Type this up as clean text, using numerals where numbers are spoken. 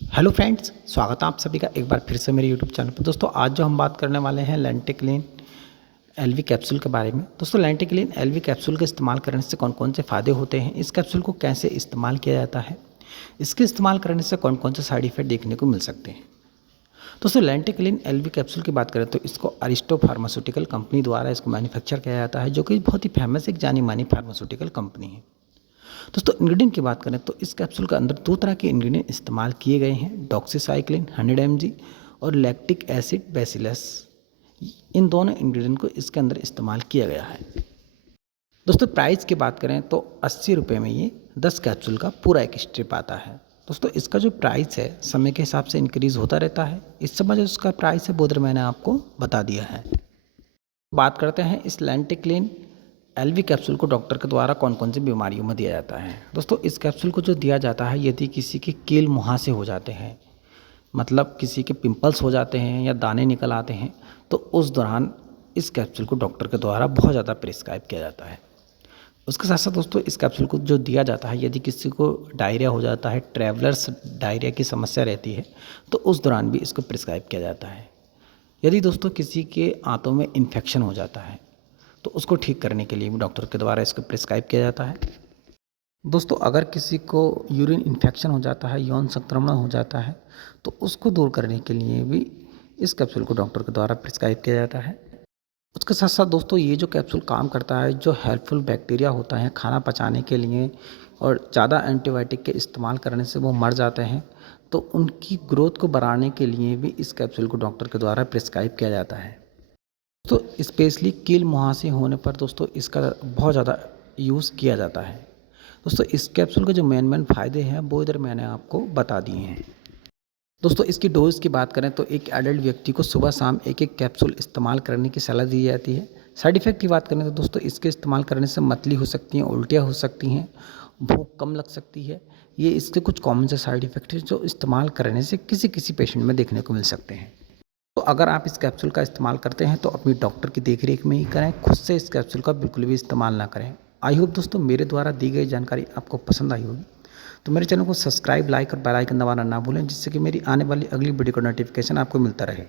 Hello friends, स्वागत है आप सभी का एक बार फिर से मेरे यूट्यूब चैनल पर। दोस्तों आज जो हम बात करने वाले हैं लेंटिक्लिन एलवी कैप्सूल के बारे में। दोस्तों लेंटिक्लिन एलवी कैप्सूल का इस्तेमाल करने से कौन कौन से फ़ायदे होते हैं, इस कैप्सूल को कैसे इस्तेमाल किया जाता है, इसके इस्तेमाल करने से कौन कौन से साइड इफेक्ट देखने को मिल सकते हैं। दोस्तों लेंटिक्लिन एलवी कैप्सूल की बात करें तो इसको अरिस्टो फार्मास्यूटिकल कंपनी द्वारा इसको मैन्युफैक्चर किया जाता है, जो कि बहुत ही फेमस एक जानी मानी फार्मास्यूटिकल कंपनी है। दोस्तों इंग्रेडिएंट की बात करें तो इस कैप्सूल के अंदर दो तरह के इंग्रेडिएंट इस्तेमाल किए गए हैं, डॉक्सीसाइक्लिन 100 mg और लैक्टिक एसिड बेसिलस। इन दोनों इंग्रेडिएंट को इसके अंदर इस्तेमाल किया गया है। दोस्तों प्राइस की बात करें तो 80 रुपये में ये 10 कैप्सूल का पूरा एक स्ट्रिप आता है। दोस्तों इसका जो प्राइस है समय के हिसाब से इंक्रीज़ होता रहता है। इस समय जो इसका प्राइस है वो उधर मैंने आपको बता दिया है। बात करते हैं इस लेंटिक्लिन एलवी कैप्सूल को डॉक्टर के द्वारा कौन कौन सी बीमारियों में दिया जाता है। दोस्तों इस कैप्सूल को जो दिया जाता है यदि किसी के कील मुहासे हो जाते हैं, मतलब किसी के पिंपल्स हो जाते हैं या दाने निकल आते हैं, तो उस दौरान इस कैप्सूल को डॉक्टर के द्वारा बहुत ज़्यादा प्रिस्क्राइब किया जाता है। उसके साथ साथ दोस्तों इस कैप्सूल को जो दिया जाता है यदि किसी को डायरिया हो जाता है, ट्रैवलर्स डायरिया की समस्या रहती है, तो उस दौरान भी इसको प्रिस्क्राइब किया जाता है। यदि दोस्तों किसी के आंतों में इन्फेक्शन हो जाता है तो उसको ठीक करने के लिए भी डॉक्टर के द्वारा इसको प्रिस्क्राइब किया जाता है। दोस्तों अगर किसी को यूरिन इन्फेक्शन हो जाता है, यौन संक्रमण हो जाता है, तो उसको दूर करने के लिए भी इस कैप्सूल को डॉक्टर के द्वारा प्रिस्क्राइब किया जाता है। उसके साथ साथ दोस्तों ये जो कैप्सूल काम करता है, जो हेल्पफुल बैक्टीरिया होता है खाना पचाने के लिए और ज़्यादा एंटीबायोटिक के इस्तेमाल करने से वो मर जाते हैं, तो उनकी ग्रोथ को बढ़ाने के लिए भी इस कैप्सूल को डॉक्टर के द्वारा प्रिस्क्राइब किया जाता है। तो स्पेशली कील मुहासे होने पर दोस्तों इसका बहुत ज़्यादा यूज़ किया जाता है। दोस्तों इस कैप्सूल के जो मेन फ़ायदे हैं वो इधर मैंने आपको बता दिए हैं। दोस्तों इसकी डोज़ की बात करें तो एक एडल्ट व्यक्ति को सुबह शाम एक एक कैप्सूल इस्तेमाल करने की सलाह दी जाती है। साइड इफ़ेक्ट की बात करें तो दोस्तों इसके इस्तेमाल करने से मतली हो सकती हैं, उल्टियाँ हो सकती हैं, भूख कम लग सकती है। ये इसके कुछ कॉमन से साइड इफ़ेक्ट हैं जो इस्तेमाल करने से किसी किसी पेशेंट में देखने को मिल सकते हैं। तो अगर आप इस कैप्सूल का इस्तेमाल करते हैं तो अपनी डॉक्टर की देखरेख में ही करें, खुद से इस कैप्सूल का बिल्कुल भी इस्तेमाल ना करें। आई होप दोस्तों मेरे द्वारा दी गई जानकारी आपको पसंद आई होगी। तो मेरे चैनल को सब्सक्राइब, लाइक और बेल आइकन दबाना ना भूलें, जिससे कि मेरी आने वाली अगली वीडियो का नोटिफिकेशन आपको मिलता रहे।